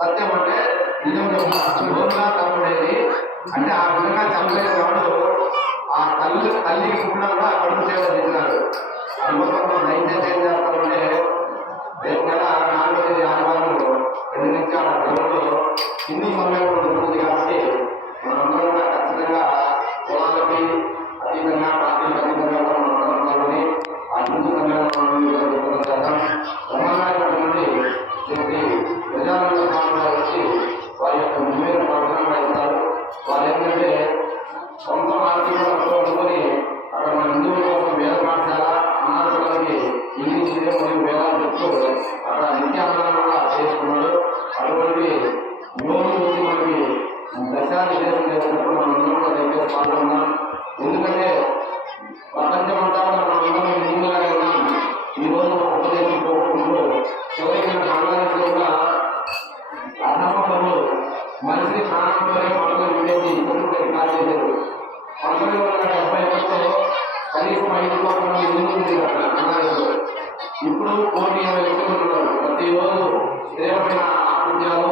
సత్యం అంటే నిజంగా చెప్తాను అంటే ఆ విధంగా చెప్పలేని వాడు. ఆ తల్లి తల్లికి పుట్టినా కూడా అక్కడ సేవ చేసినారు ఇస్తారు ఏంటంటే సొంత ఆర్థిక అనుకుని అక్కడ మన హిందువుల కోసం వేద పాఠశాల అనాథలకి ఇంగ్లీష్ మీడియం మరియు వేదాలు చెప్తూ అక్కడ నిత్యానందం కూడా చేసుకున్నాడు అటువంటి యోగులు వచ్చి మనకి దశాన్ని దేశం చేసినప్పుడు మనం అందరం కూడా దయచేసి పాల్గొన్నాం ఎందుకంటే ప్రపంచం అంతా మనం అందరం హిందువులుగా ఉన్నాం ఈరోజు ఉపదేశం పోగొట్టుకుంటూ చివరికి బంగ్లాదేశ్లో కూడా అన్నమ్మలు మనిషిని ప్రాణంతోనే కనీసం ఐదు కోట్ల ఇప్పుడు కోటి ఇరవై లక్షలు ఉన్నారు. ప్రతిరోజు స్థిరమైన ఆరోగ్యాలు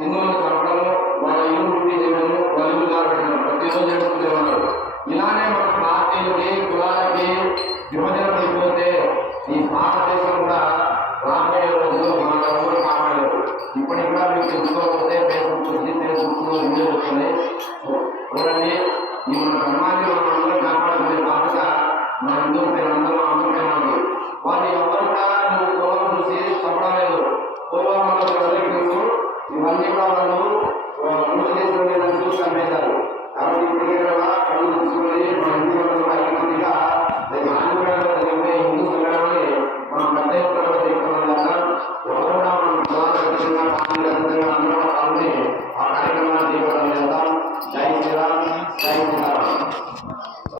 హిందువులు చంపడం వాళ్ళ ఇల్లు ఉండి చేయడం వాళ్ళ ప్రతి కావడం ప్రతిరోజు జరుగుతూనే ఉన్నారు. ఇలానే మన పార్టీలకి కులాలకి విభజన పడిపోతే ఈ భారతదేశం కూడా రాబోయే రోజుల్లో మన డబ్బులు కాపాడలేరు ఇప్పటికి కూడా మీరు తెలుసుకోకపోతే ఫేస్బుక్ వచ్చి ఫేస్బుక్ వీడియోలు వస్తున్నాయి